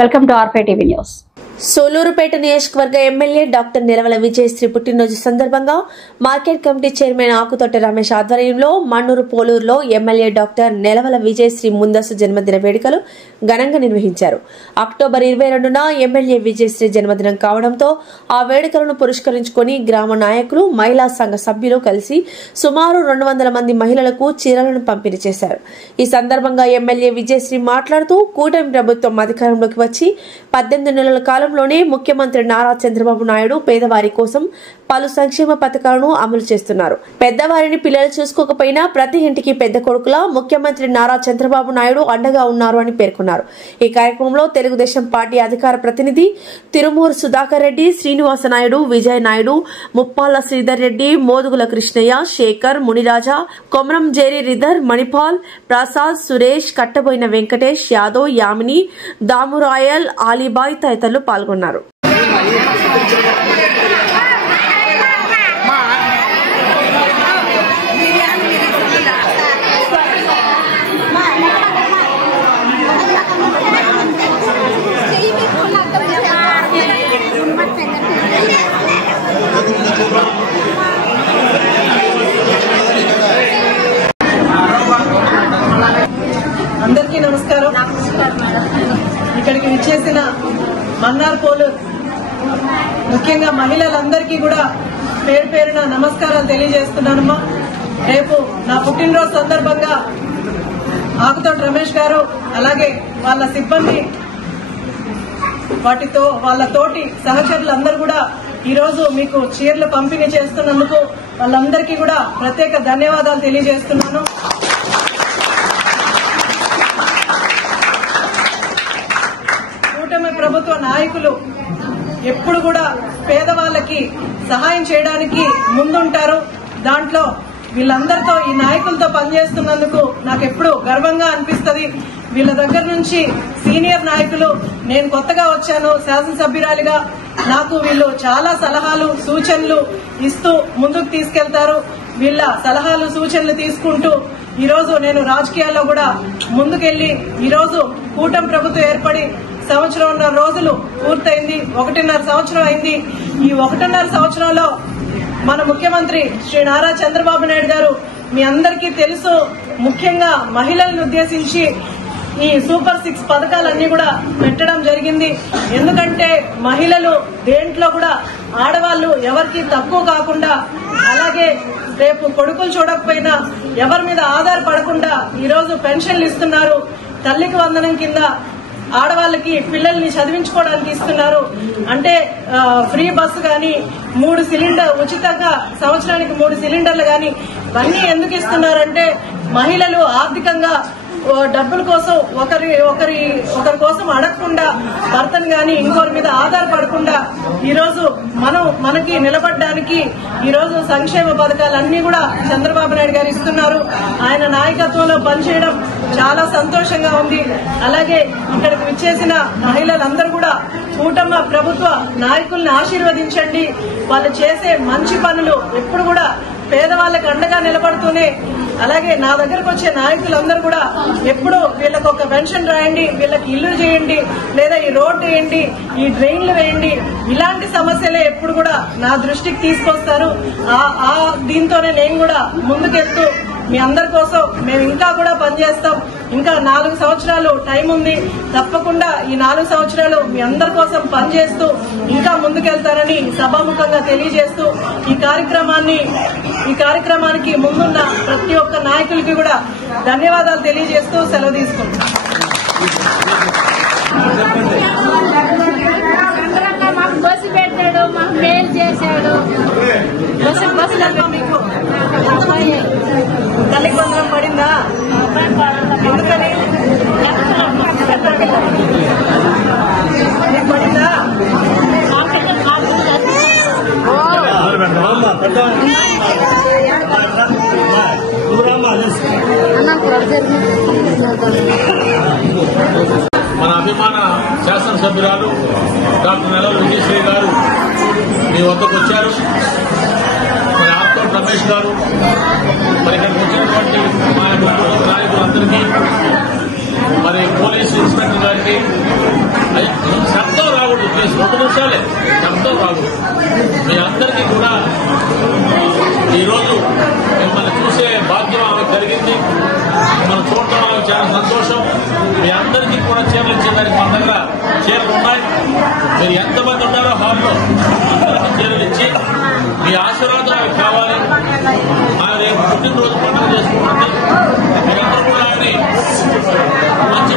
Welcome to ఆర్పే TV news. Sullurupeta నియోజకవర్గ MLA doctor Nelavala Vijayasri పుట్టినరోజు సందర్భంగా market committee chairman Akuthota Ramesh ఆధ్వర్యంలో మన్నూరు పోలూరులో ఎమ్మెల్యే డాక్టర్ నిలవల విజయశ్రీ ముందస్తు జన్మదిన వేడుకలు ఘనంగా నిర్వహించారు. అక్టోబర్ 22న ఎమ్మెల్యే విజయశ్రీ జన్మదినం కావడంతో ఆ వేడుకలను పురస్కరించుకుని గ్రామ నాయకులు, మహిళా సంఘ సభ్యులు కలిసి సుమారు 200 మంది మహిళలకు చీరలను పంపిణీ చేశారు. ఈ సందర్భంగా ఎమ్మెల్యే విజయశ్రీ మాట్లాడుతూ కూటమి ప్రభుత్వం అధికారంలోకి వచ్చి 18 నెలల కాలంలోనే ముఖ్యమంత్రి నారా చంద్రబాబు నాయుడు పేదవారి కోసం పలు సంక్షేమ పథకాలను అమలు చేస్తున్నారు. పెద్దవారిని పిల్లలు చూసుకోకపోయినా ప్రతి ఇంటికి పెద్ద కొడుకులా ముఖ్యమంత్రి నారా చంద్రబాబు నాయుడు అండగా ఉన్నారు అని పేర్కొన్నారు. ఈ కార్యక్రమంలో తెలుగుదేశం పార్టీ అధికార ప్రతినిధి తిరుమూరు సుధాకర్ రెడ్డి, శ్రీనివాస నాయుడు, విజయ్ నాయుడు, ముప్పాల శ్రీధర్ రెడ్డి, మోదుగుల కృష్ణయ్య, శేఖర్, మునిరాజా, కొమరం జేరి రిధర్, మణిపాల్, ప్రసాద్, సురేష్, కట్టబోయిన వెంకటేష్ యాదవ్, యామిని, దామురాయల్, ఆలీబాయ్ తదితరులు పాల్గొన్నారు. అందరికీ నమస్కారం. ఇక్కడికి విచ్చేసిన మన్నార్ పోలూరు ముఖ్యంగా మహిళలందరికీ కూడా పేరు పేరున నమస్కారాలు తెలియజేస్తున్నానమ్మా. రేపు నా పుట్టినరోజు సందర్భంగా ఆకుతోట రమేష్ గారు అలాగే వాళ్ళ సిబ్బంది వాళ్ళ తోటి సహచరులందరూ కూడా ఈరోజు మీకు చీరలు పంపిణీ చేస్తున్నందుకు వాళ్ళందరికీ కూడా ప్రత్యేక ధన్యవాదాలు తెలియజేస్తున్నాను. కూటమి ప్రభుత్వ నాయకులు ఎప్పుడు కూడా పేదవాళ్ళకి సహాయం చేయడానికి ముందుంటారు. దాంట్లో వీళ్ళందరితో, ఈ నాయకులతో పనిచేస్తున్నందుకు నాకు ఎప్పుడు గర్వంగా అనిపిస్తుంది. వీళ్ళ దగ్గర నుంచి సీనియర్ నాయకులు, నేను కొత్తగా వచ్చాను శాసనసభ్యురాలిగా, నాకు వీళ్ళు చాలా సలహాలు సూచనలు ఇస్తూ ముందుకు తీసుకెళ్తారు. వీళ్ళ సలహాలు సూచనలు తీసుకుంటూ ఈరోజు నేను రాజకీయాల్లో కూడా ముందుకెళ్లి ఈరోజు కూటమి ప్రభుత్వం ఏర్పడి 1.5 రోజులు పూర్తయింది. 1.5 సంవత్సరం అయింది. ఈ 1.5 సంవత్సరంలో మన ముఖ్యమంత్రి శ్రీ నారా చంద్రబాబు నాయుడు గారు, మీ అందరికీ తెలుసు, ముఖ్యంగా మహిళలను ఉద్దేశించి ఈ సూపర్ 6 పథకాలన్నీ కూడా పెట్టడం జరిగింది. ఎందుకంటే మహిళలు దేంట్లో కూడా ఆడవాళ్లు ఎవరికి తక్కువ కాకుండా, అలాగే రేపు కొడుకులు చూడకపోయినా ఎవరి మీద ఆధారపడకుండా ఈరోజు పెన్షన్లు ఇస్తున్నారు. తల్లికి వందనం కింద ఆడవాళ్ళకి పిల్లల్ని చదివించుకోవడానికి ఇస్తున్నారు. అంటే ఫ్రీ బస్సు గాని, 3 సిలిండర్ ఉచితంగా సంవత్సరానికి 3 సిలిండర్లు గాని, ఇవన్నీ ఎందుకు ఇస్తున్నారంటే మహిళలు ఆర్థికంగా డబ్బుల కోసం ఒకరి కోసం అడగకుండా, భర్తను గాని ఇంకోరి మీద ఆధారపడకుండా ఈరోజు మనకి నిలబడడానికి ఈరోజు సంక్షేమ పథకాలన్నీ కూడా చంద్రబాబు నాయుడు గారు ఇస్తున్నారు. ఆయన నాయకత్వంలో పనిచేయడం చాలా సంతోషంగా ఉంది. అలాగే ఇక్కడికి విచ్చేసిన మహిళలందరూ కూడా కూటమి ప్రభుత్వ నాయకుల్ని ఆశీర్వదించండి. వాళ్ళు చేసే మంచి పనులు ఎప్పుడు కూడా పేదవాళ్ళకి అండగా నిలబడుతూనే, అలాగే నా దగ్గరకు వచ్చే నాయకులందరూ కూడా ఎప్పుడు వీళ్ళకి ఒక పెన్షన్ రాయండి, వీళ్ళకి ఇల్లు చేయండి, లేదా ఈ రోడ్డు వేయండి, ఈ డ్రైన్లు వేయండి, ఇలాంటి సమస్యలే ఎప్పుడు కూడా నా దృష్టికి తీసుకొస్తారు. దీంతోనే నేను కూడా ముందుకెళ్తూ మీ అందరి కోసం మేము ఇంకా కూడా పనిచేస్తాం. ఇంకా 4 సంవత్సరాలు టైం ఉంది. తప్పకుండా ఈ 4 సంవత్సరాలు మీ అందరి కోసం పనిచేస్తూ ఇంకా ముందుకెళ్తారని సభాముఖంగా తెలియజేస్తూ ఈ కార్యక్రమానికి ముందున్న ప్రతి ఒక్క నాయకులకి కూడా ధన్యవాదాలు తెలియజేస్తూ సెలవు తీసుకుంటాం. మాకు బస్సు పెట్టాడు, మాకు మేలు చేశాడు. మీకు తల్లికి వందనం పడిందా? ఎందుకని పడిందా? మన అభిమాన శాసనసభ్యురాలు డాక్టర్ నిలవల విజయశ్రీ గారు మీ వద్దకు వచ్చారు. మరి ఆకుతోట రమేష్ గారు, మరి ఇక్కడికి వచ్చినటువంటి మా నాయకులందరికీ మరి పోలీసు ఇన్స్పెక్టర్ గారికి శబ్దం రాకూడదు, ప్లీజ్ 2 నిమిషాలే శబ్దం రాకూడదు. మీ అందరికీ కూడా ఈరోజు మిమ్మల్ని చూసే భాగ్యం ఆమె కలిగింది. మనం చూడటం ఆమె చాలా సంతోషం. మీ అందరికీ కూడా చీరలు ఇచ్చేదానికి మన దగ్గర చీరలు ఉన్నాయి. మీరు ఎంతమంది ఉన్నారో హాల్లో అందరికీ చీరలు ఇచ్చి మీ ఆశీర్వాదం ఆమె కావాలి. ఆమె రేపు పుట్టినరోజు పండుగ చేసుకుంటుంది. మీరందరూ కూడా ఆమె మంచి